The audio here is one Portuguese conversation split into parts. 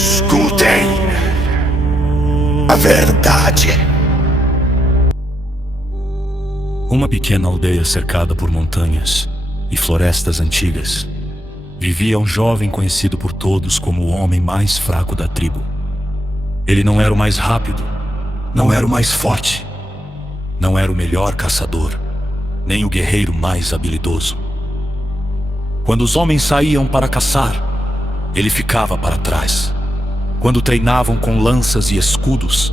Escutem a verdade. Uma pequena aldeia cercada por montanhas e florestas antigas, vivia um jovem conhecido por todos como o homem mais fraco da tribo. Ele não era o mais rápido, não era o mais forte, não era o melhor caçador, nem o guerreiro mais habilidoso. Quando os homens saíam para caçar, ele ficava para trás. Quando treinavam com lanças e escudos,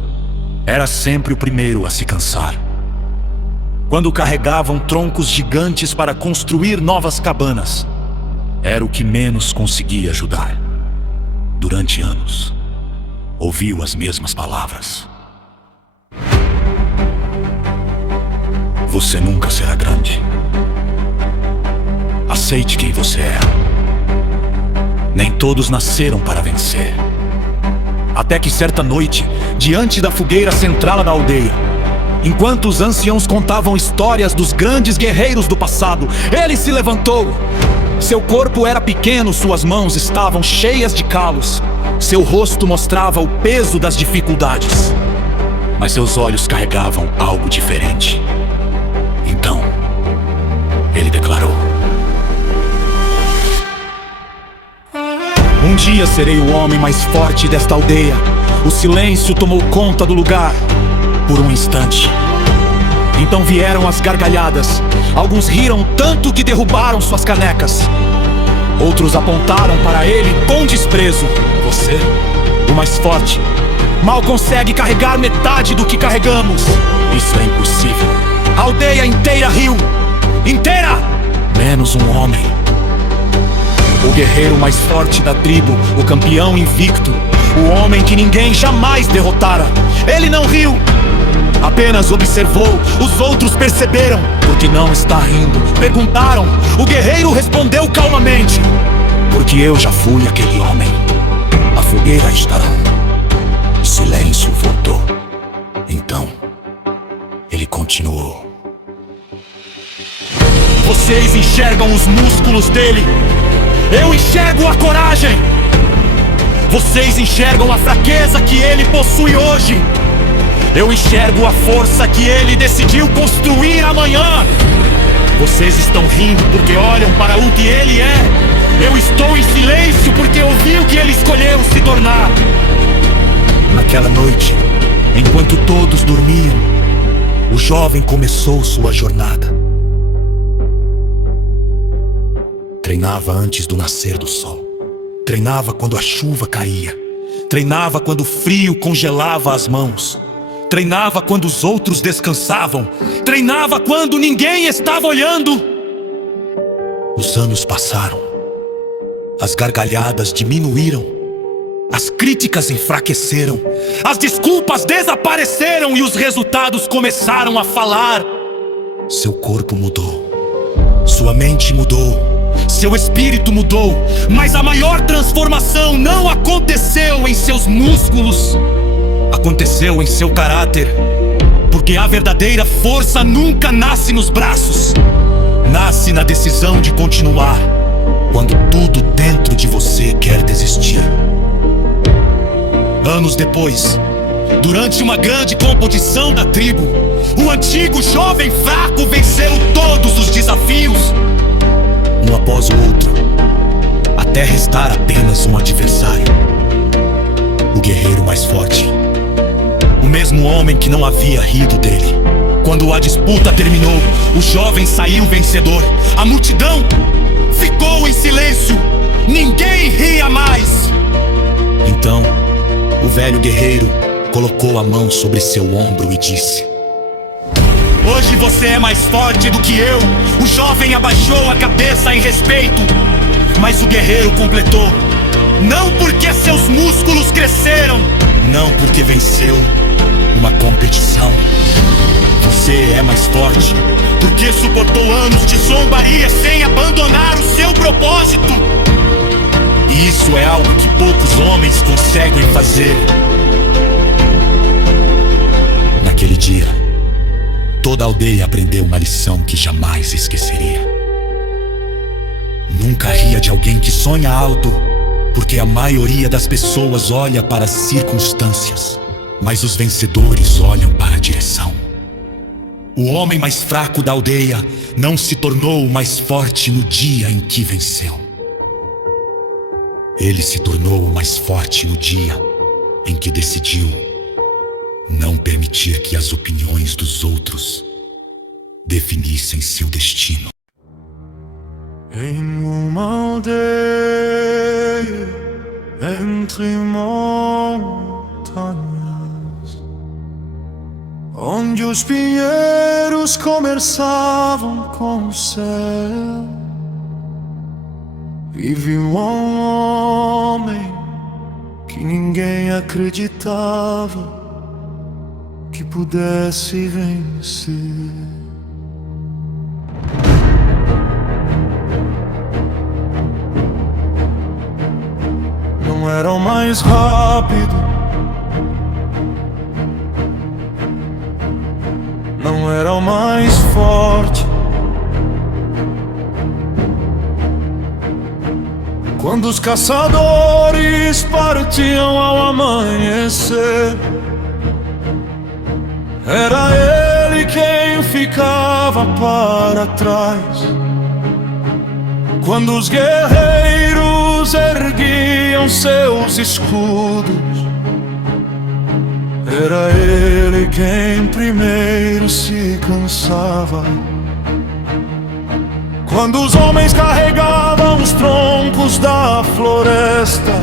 era sempre o primeiro a se cansar. Quando carregavam troncos gigantes para construir novas cabanas, era o que menos conseguia ajudar. Durante anos, ouviu as mesmas palavras: você nunca será grande. Aceite quem você é. Nem todos nasceram para vencer. Até que certa noite, diante da fogueira central da aldeia, enquanto os anciãos contavam histórias dos grandes guerreiros do passado, ele se levantou. Seu corpo era pequeno, suas mãos estavam cheias de calos. Seu rosto mostrava o peso das dificuldades, mas seus olhos carregavam algo diferente. Então, ele declarou: um dia serei o homem mais forte desta aldeia. O silêncio tomou conta do lugar por um instante. Então vieram as gargalhadas. Alguns riram tanto que derrubaram suas canecas. Outros apontaram para ele com desprezo. Você, o mais forte, mal consegue carregar metade do que carregamos. Isso é impossível. A aldeia inteira riu. Inteira! Menos um homem. O guerreiro mais forte da tribo, o campeão invicto, o homem que ninguém jamais derrotara. Ele não riu, apenas observou. Os outros perceberam. Por que não está rindo? Perguntaram. O guerreiro respondeu calmamente: porque eu já fui aquele homem. A fogueira estará. O silêncio voltou. Então, ele continuou: vocês enxergam os músculos dele. Eu enxergo a coragem. Vocês enxergam a fraqueza que ele possui hoje. Eu enxergo a força que ele decidiu construir amanhã. Vocês estão rindo porque olham para o que ele é. Eu estou em silêncio porque ouvi o que ele escolheu se tornar. Naquela noite, enquanto todos dormiam, o jovem começou sua jornada. Treinava antes do nascer do sol. Treinava quando a chuva caía. Treinava quando o frio congelava as mãos. Treinava quando os outros descansavam. Treinava quando ninguém estava olhando. Os anos passaram. As gargalhadas diminuíram. As críticas enfraqueceram. As desculpas desapareceram e os resultados começaram a falar. Seu corpo mudou. Sua mente mudou. Seu espírito mudou, mas a maior transformação não aconteceu em seus músculos. Aconteceu em seu caráter. Porque a verdadeira força nunca nasce nos braços. Nasce na decisão de continuar, quando tudo dentro de você quer desistir. Anos depois, durante uma grande competição da tribo, o antigo jovem fraco venceu todos os desafios, um após o outro, até restar apenas um adversário. O guerreiro mais forte. O mesmo homem que não havia rido dele. Quando a disputa terminou, o jovem saiu vencedor. A multidão ficou em silêncio. Ninguém ria mais. Então, o velho guerreiro colocou a mão sobre seu ombro e disse: hoje você é mais forte do que eu. O jovem abaixou a cabeça em respeito. Mas o guerreiro completou: não porque seus músculos cresceram, não porque venceu uma competição. Você é mais forte porque suportou anos de zombaria sem abandonar o seu propósito. E isso é algo que poucos homens conseguem fazer. Naquele dia, toda a aldeia aprendeu uma lição que jamais esqueceria. Nunca ria de alguém que sonha alto Porque a maioria das pessoas olha para as circunstâncias, mas os vencedores olham para a direção. O homem mais fraco da aldeia não se tornou o mais forte no dia em que venceu. Ele se tornou o mais forte no dia em que decidiu não permitir que as opiniões dos outros definissem seu destino. Em uma aldeia entre montanhas, onde os pinheiros conversavam com o céu, vive um homem que ninguém acreditava que pudesse vencer. Não era o mais rápido, não era o mais forte. Quando os caçadores partiam ao amanhecer, era ele quem ficava para trás. Quando os guerreiros erguiam seus escudos, era ele quem primeiro se cansava. Quando os homens carregavam os troncos da floresta,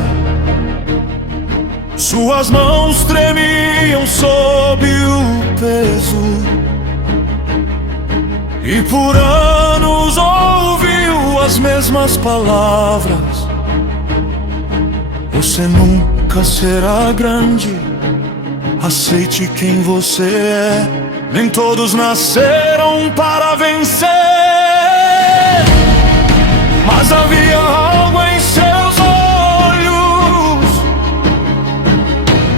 suas mãos tremiam sob o peso. E por anos ouviu as mesmas palavras: você nunca será grande, aceite quem você é. Nem todos nasceram para vencer, mas havia algo em seus olhos,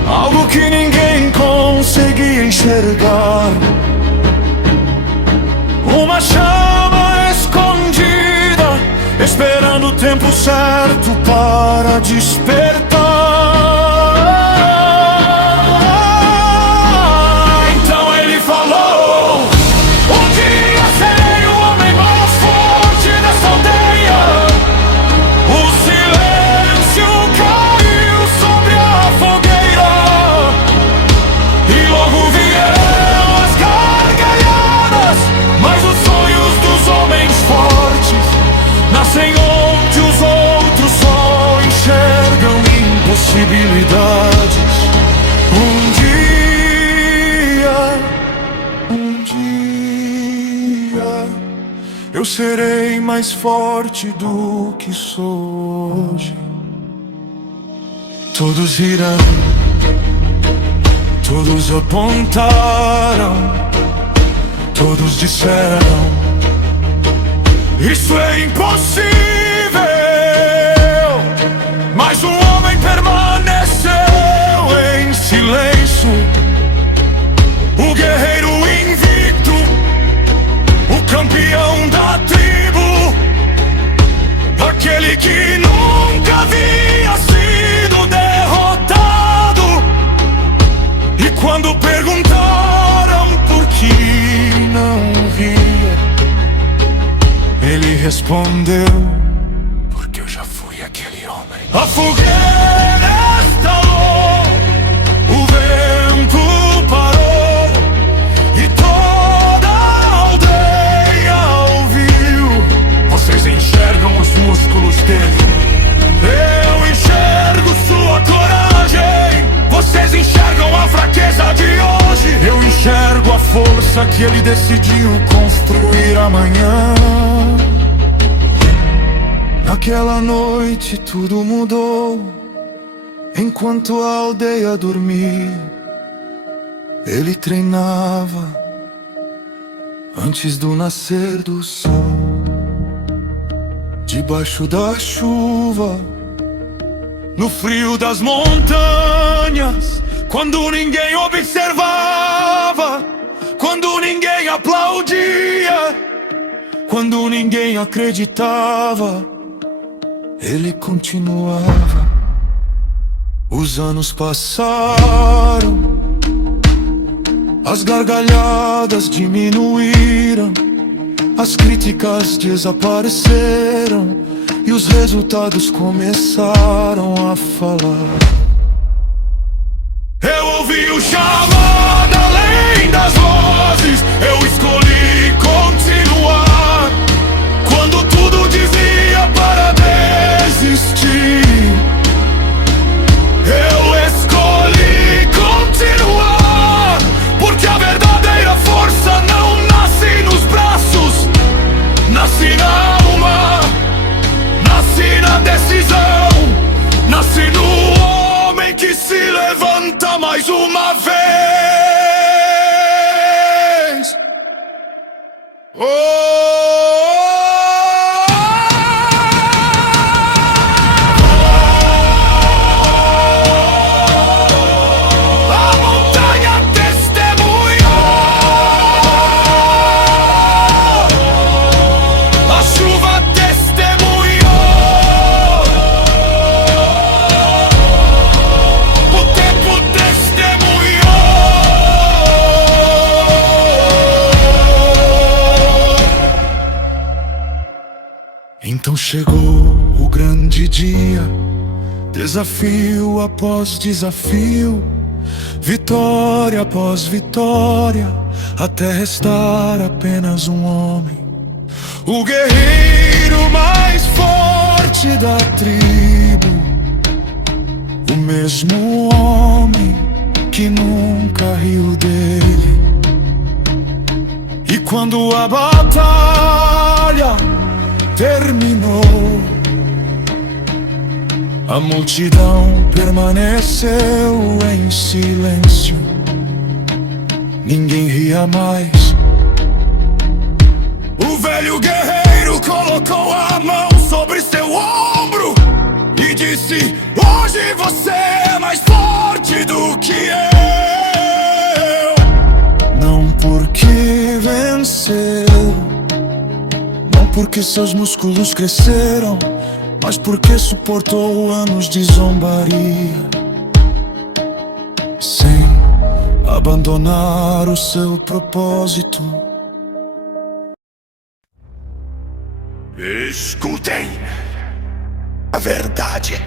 algo que ninguém conseguia enxergar. Uma chama escondida, esperando o tempo certo para despertar. Então ele falou: um dia serei o homem mais forte dessa aldeia. O silêncio caiu sobre a fogueira, e logo vieram as gargalhadas. Mas os sonhos dos homens fortes nascem onde os outros só enxergam impossibilidades. Um dia eu serei mais forte do que sou hoje. Todos riram, todos apontaram, todos disseram: isso é impossível. Mas o homem permaneceu em silêncio, o guerreiro invicto, o campeão da tribo, aquele que nunca havia sido derrotado. E quando perguntaram por que não ria, ele respondeu: porque eu já fui aquele homem. A fogueira estalou, o vento parou, e toda a aldeia ouviu. Vocês enxergam os músculos dele, eu enxergo sua coragem. Vocês enxergam a fraqueza de hoje, eu enxergo a força que ele decidiu construir amanhã. Naquela noite tudo mudou. Enquanto a aldeia dormia, ele treinava antes do nascer do sol. Debaixo da chuva, no frio das montanhas, quando ninguém observava, quando ninguém aplaudia, quando ninguém acreditava, ele continuava. Os anos passaram, as gargalhadas diminuíram, as críticas desapareceram e os resultados começaram a falar. Eu ouvi o chamado além das vozes, eu escolhi continuar. Quando tudo dizia para desistir, eu escolhi continuar. Porque a verdadeira força não nasce nos braços, nasce na alma, nasce na decisão, nasce no homem que se levanta mais uma vez. A montanha testemunhou, a chuva testemunhou, o tempo testemunhou. Então chegou o grande dia, desafio após desafio, vitória após vitória, até restar apenas um homem, o guerreiro mais forte da tribo, o mesmo homem que nunca riu dele. E quando a batalha terminou, a multidão permaneceu em silêncio. Ninguém ria mais. O velho guerreiro colocou a mão sobre seu ombro e disse: hoje você é mais forte do que eu. Não porque venceu, não porque seus músculos cresceram, mas porque suportou anos de zombaria, sem abandonar o seu propósito. Escutem a verdade.